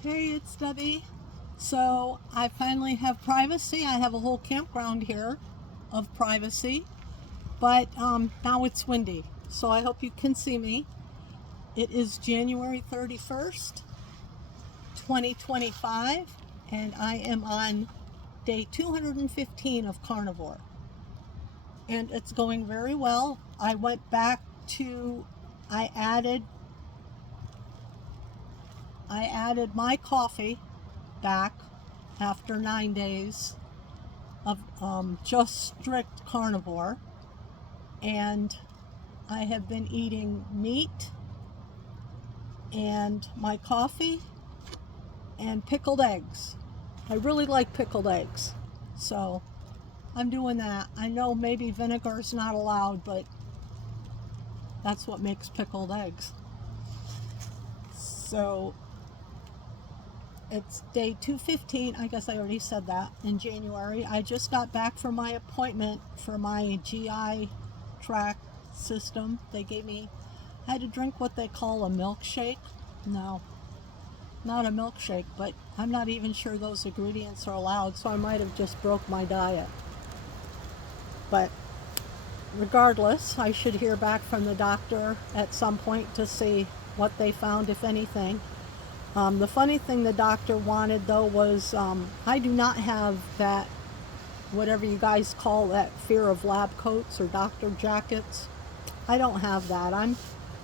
Hey, it's Debbie. So I finally have privacy. I have a whole campground here of privacy, but now it's windy. So I hope you can see me. It is January 31st, 2025, and I am on day 215 of Carnivore. And it's going very well. I went back to, I added I added my coffee back after 9 days of just strict carnivore, and I have been eating meat and my coffee and pickled eggs. I really like pickled eggs, so I'm doing that. I know maybe vinegar's not allowed, but that's what makes pickled eggs. So it's day 215. I guess I already said that. In January, I just got back from my appointment for my GI tract system. They gave me, I had to drink what they call a milkshake. No, not a milkshake, but I'm not even sure those ingredients are allowed, so I might have just broke my diet. But regardless, I should hear back from the doctor at some point to see what they found, if anything. The funny thing the doctor wanted, though, was I do not have that, whatever you guys call that, fear of lab coats or doctor jackets. I don't have that. I'm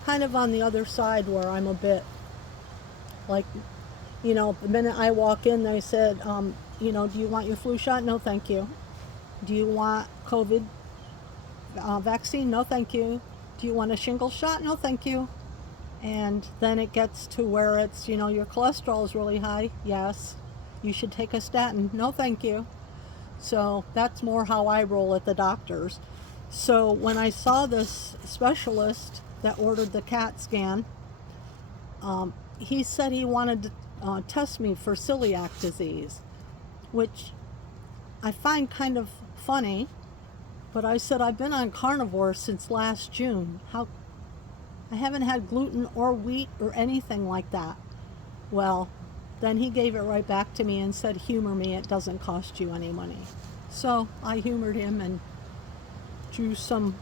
kind of on the other side where I'm a bit like, the minute I walk in, they said, do you want your flu shot? No, thank you. Do you want COVID vaccine? No, thank you. Do you want a shingle shot? No, thank you. And then it gets to where it's, your cholesterol is really high. Yes. You should take a statin. No, thank you. So that's more how I roll at the doctors. So when I saw this specialist that ordered the CAT scan, he said he wanted to test me for celiac disease, which I find kind of funny. But I said, I've been on carnivore since last June. I haven't had gluten or wheat or anything like that. Well, then he gave it right back to me and said, humor me, it doesn't cost you any money. So I humored him and drew some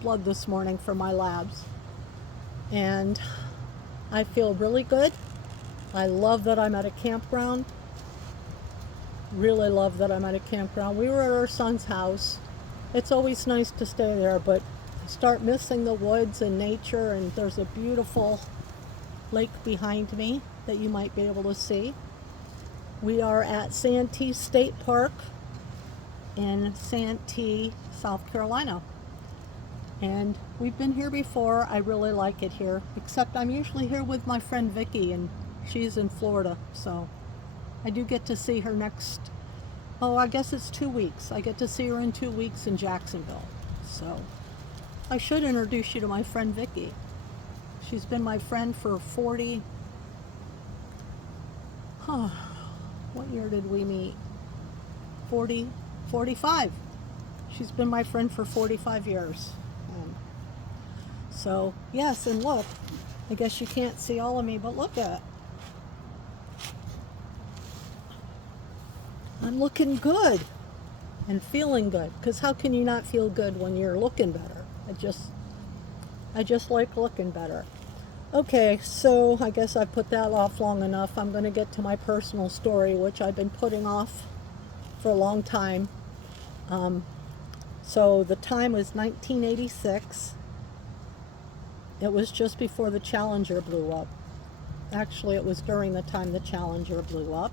blood this morning for my labs. And I feel really good. I love that I'm at a campground. Really love that I'm at a campground. We were at our son's house. It's always nice to stay there, but start missing the woods and nature, and there's a beautiful lake behind me that you might be able to see. We are at Santee State Park in Santee, South Carolina, and we've been here before. I really like it here, except I'm usually here with my friend Vicky, and she's in Florida, so I do get to see her I guess it's 2 weeks. I get to see her in 2 weeks in Jacksonville. So I should introduce you to my friend Vicky. She's been my friend for 40, what year did we meet? 45. She's been my friend for 45 years. So, yes, and look, I guess you can't see all of me, but look at, I'm looking good and feeling good, because how can you not feel good when you're looking better? I just like looking better. Okay, so I guess I put that off long enough. I'm going to get to my personal story, which I've been putting off for a long time. So the time was 1986. It was just before the Challenger blew up. Actually, it was during the time the Challenger blew up.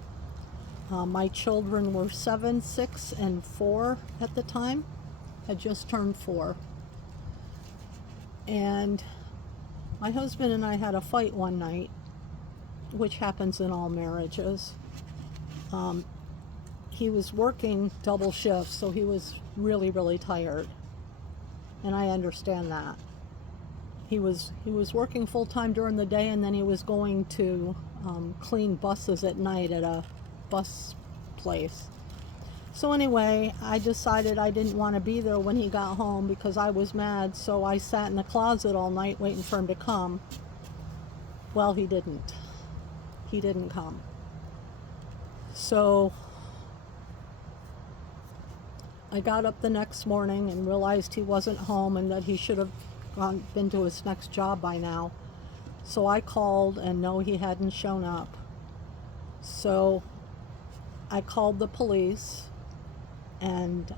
My children were 7, 6, and 4 at the time. Had just turned 4. And my husband and I had a fight one night, which happens in all marriages. He was working double shifts, so he was really, really tired. And I understand that. He was working full-time during the day, and then he was going to clean buses at night at a bus place. So anyway, I decided I didn't want to be there when he got home because I was mad, so I sat in the closet all night waiting for him to come. Well, he didn't. He didn't come. So I got up the next morning and realized he wasn't home and that he should have been to his next job by now. So I called, and no, he hadn't shown up. So I called the police, and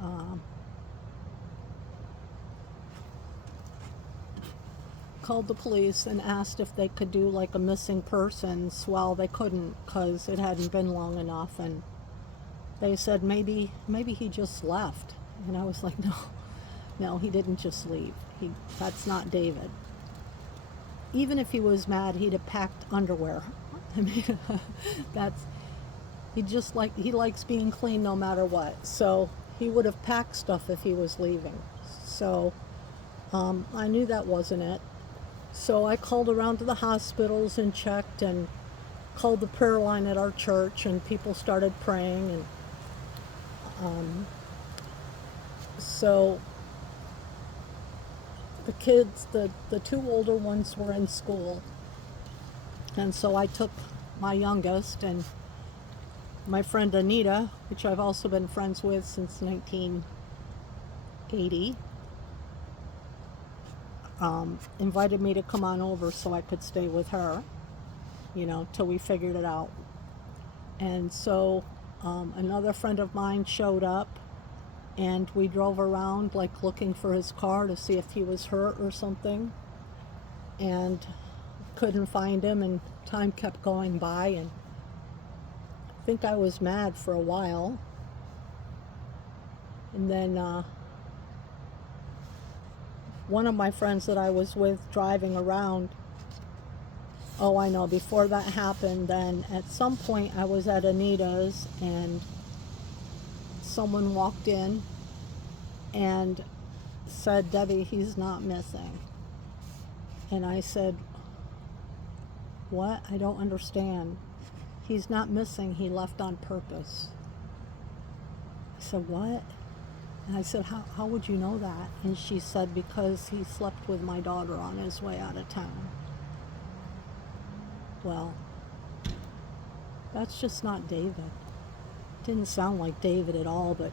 asked if they could do like a missing persons. Well, they couldn't because it hadn't been long enough, and they said maybe he just left. And I was like, no, he didn't just leave. That's not David. Even if he was mad, he'd have packed underwear. I mean, he likes being clean no matter what. So he would have packed stuff if he was leaving. So I knew that wasn't it. So I called around to the hospitals and checked, and called the prayer line at our church, and people started praying. And so the kids, the two older ones were in school, and so I took my youngest and my friend Anita, which I've also been friends with since 1980, invited me to come on over so I could stay with her, till we figured it out. And so another friend of mine showed up, and we drove around like looking for his car to see if he was hurt or something, and couldn't find him, and time kept going by, and I think I was mad for a while. And then one of my friends that I was with driving around, I know, before that happened, then at some point I was at Anita's, and someone walked in and said, "Debbie, he's not missing." And I said, "What? I don't understand." "He's not missing. He left on purpose." I said, "What?" And I said, how would you know that?" And she said, "Because he slept with my daughter on his way out of town." Well, that's just not David. Didn't sound like David at all, but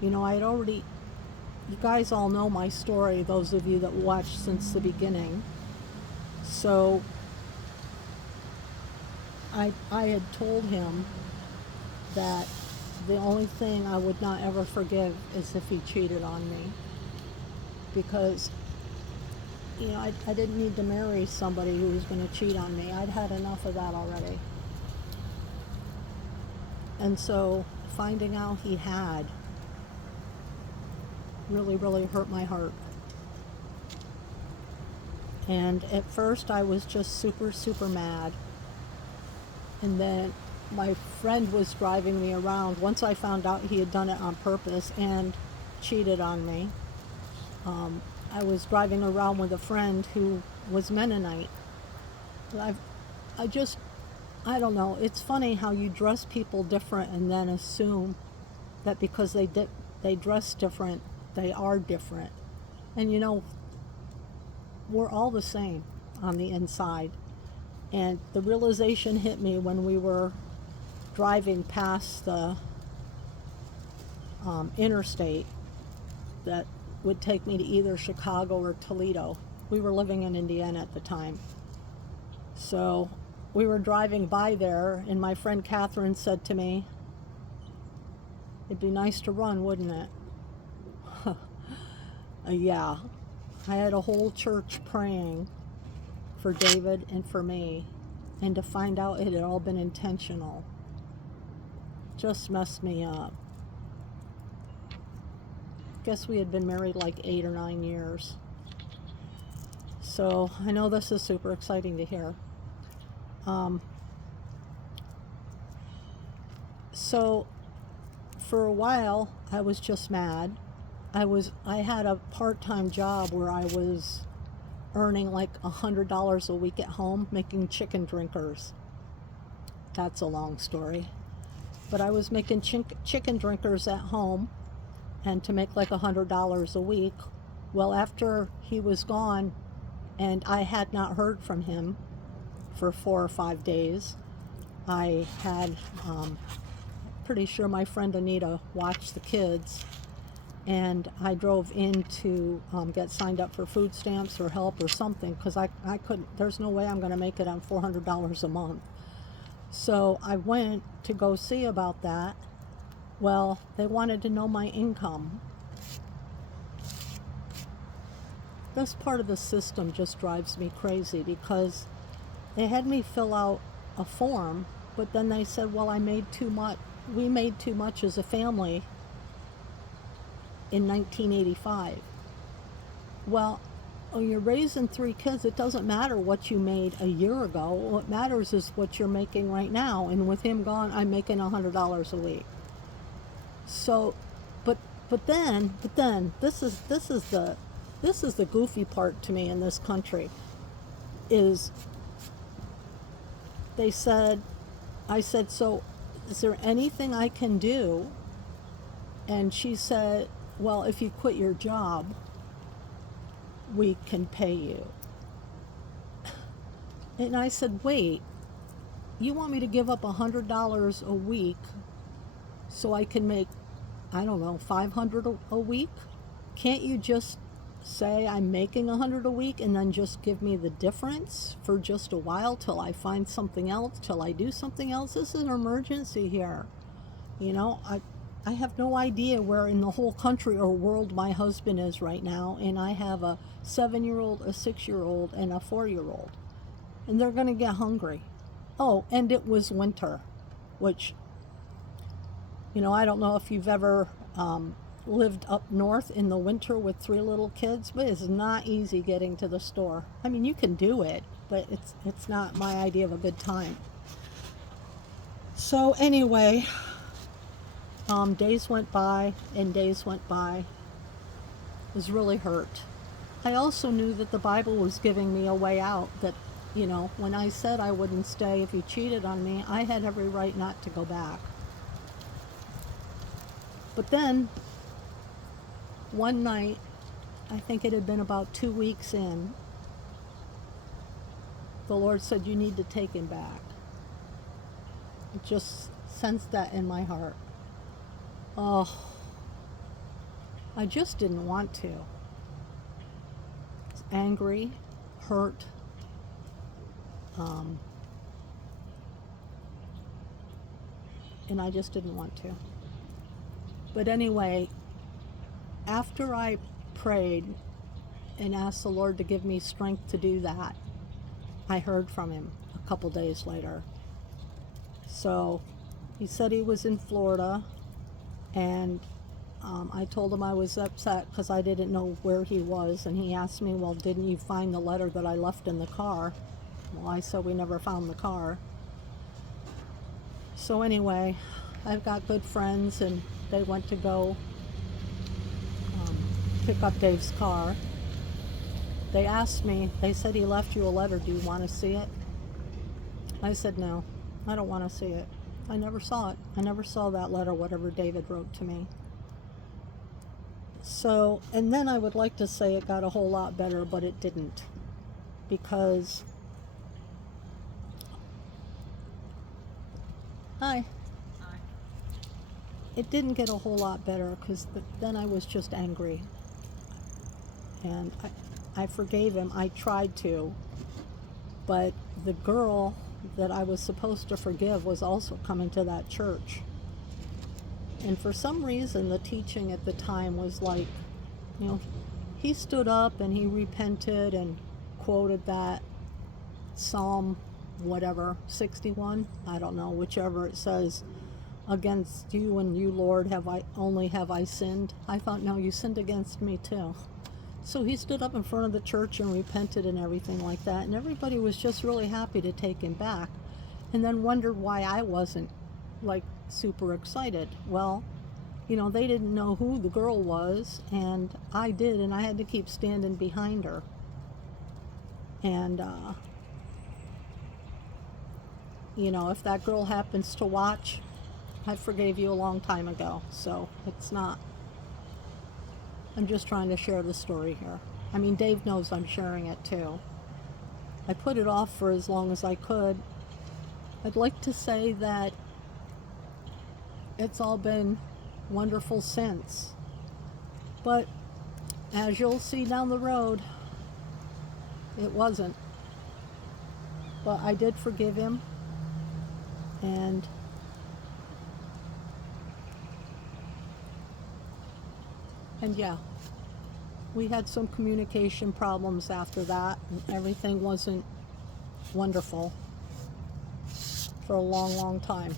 you guys all know my story, those of you that watched since the beginning. So I had told him that the only thing I would not ever forgive is if he cheated on me, because I didn't need to marry somebody who was going to cheat on me. I'd had enough of that already. And so finding out he had really, really hurt my heart. And at first I was just super, super mad. And then my friend was driving me around. Once I found out he had done it on purpose and cheated on me, I was driving around with a friend who was Mennonite. I don't know. It's funny how you dress people different and then assume that because they dress different, they are different. And we're all the same on the inside. And the realization hit me when we were driving past the interstate that would take me to either Chicago or Toledo. We were living in Indiana at the time. So we were driving by there, and my friend Catherine said to me, "It'd be nice to run, wouldn't it?" Yeah. I had a whole church praying for David and for me, and to find out it had all been intentional just messed me up. Guess we had been married like 8 or 9 years. So I know this is super exciting to hear. So for a while I was just mad. I had a part-time job where I was earning like $100 a week at home making chicken drinkers. That's a long story. But I was making chicken drinkers at home, and to make like $100 a week. Well, after he was gone and I had not heard from him for 4 or 5 days, I had pretty sure my friend Anita watched the kids, and I drove in to get signed up for food stamps or help or something, because I couldn't, there's no way I'm going to make it on $400 a month. So I went to go see about that. Well, they wanted to know my income. This part of the system just drives me crazy, because they had me fill out a form, but then they said, well, I made too much. We made too much as a family in 1985. Well, when you're raising 3 kids, it doesn't matter what you made a year ago. What matters is what you're making right now. And with him gone, I'm making $100 a week. So, but then this is the goofy part to me in this country. Is they said, I said, so is there anything I can do? And she said, well, if you quit your job, we can pay you. And I said, wait, you want me to give up $100 a week so I can make, I don't know, $500 a week? Can't you just say I'm making $100 a week and then just give me the difference for just a while till I find something else, till I do something else? This is an emergency here. You know, I have no idea where in the whole country or world my husband is right now, and I have a 7-year-old, a 6-year-old, and a 4-year-old, and they're going to get hungry. Oh, and it was winter, which, you know, I don't know if you've ever lived up north in the winter with 3 little kids, but it's not easy getting to the store. I mean, you can do it, but it's not my idea of a good time. So anyway, days went by and days went by. I was really hurt. I also knew that the Bible was giving me a way out, that, you know, when I said I wouldn't stay if he cheated on me, I had every right not to go back. But then, one night, I think it had been about 2 weeks in, the Lord said, you need to take him back. I just sensed that in my heart. Oh, I just didn't want to. I was angry, hurt, and I just didn't want to. But anyway, after I prayed and asked the Lord to give me strength to do that, I heard from him a couple days later. So he said he was in Florida, and I told him I was upset because I didn't know where he was, and he asked me, well, didn't you find the letter that I left in the car? Well, I said we never found the car. So anyway, I've got good friends, and they went to go pick up Dave's car. They asked me, they said he left you a letter, do you want to see it? I said no, I don't want to see it. I never saw it. I never saw that letter, whatever David wrote to me. So, and then I would like to say it got a whole lot better, but it didn't. Because, hi. It didn't get a whole lot better, because then I was just angry. And I forgave him. I tried to. But the girl that I was supposed to forgive was also coming to that church. And for some reason, the teaching at the time was like, you know, he stood up and he repented and quoted that Psalm, whatever, 61, I don't know, whichever it says, against you and you, Lord, have I sinned. I thought, no, you sinned against me too. So he stood up in front of the church and repented and everything like that, and everybody was just really happy to take him back, and then wondered why I wasn't like super excited. Well, you know, they didn't know who the girl was, and I did, and I had to keep standing behind her. And you know, if that girl happens to watch, I forgave you a long time ago, so it's not, I'm just trying to share the story here. I mean, Dave knows I'm sharing it too. I put it off for as long as I could. I'd like to say that it's all been wonderful since. But as you'll see down the road, it wasn't. But I did forgive him, and yeah, we had some communication problems after that, and everything wasn't wonderful for a long, long time.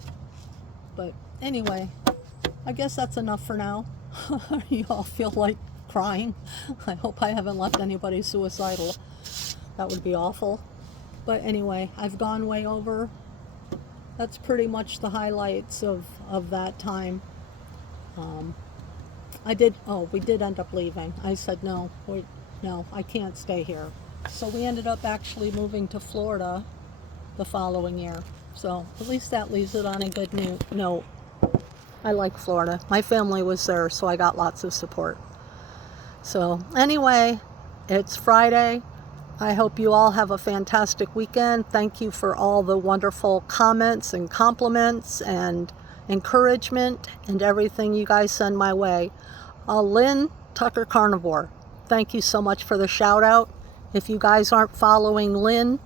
But anyway, I guess that's enough for now. You all feel like crying? I hope I haven't left anybody suicidal. That would be awful. But anyway, I've gone way over. That's pretty much the highlights of that time. We did end up leaving. I said, no, I can't stay here. So we ended up actually moving to Florida the following year. So at least that leaves it on a good note. I like Florida. My family was there, so I got lots of support. So anyway, it's Friday. I hope you all have a fantastic weekend. Thank you for all the wonderful comments and compliments and encouragement and everything you guys send my way. Lynn Tucker Carnivore, thank you so much for the shout out. If you guys aren't following Lynn,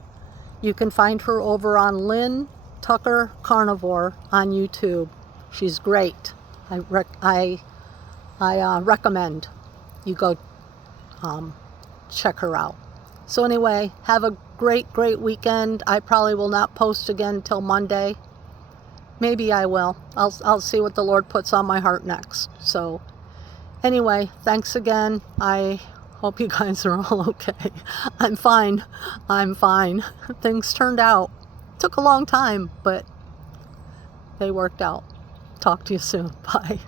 you can find her over on Lynn Tucker Carnivore on YouTube. She's great. I recommend you go check her out. So anyway, have a great weekend. I probably will not post again till Monday. Maybe I will. I'll see what the Lord puts on my heart next. So anyway, thanks again. I hope you guys are all okay. I'm fine. Things turned out. Took a long time, but they worked out. Talk to you soon. Bye.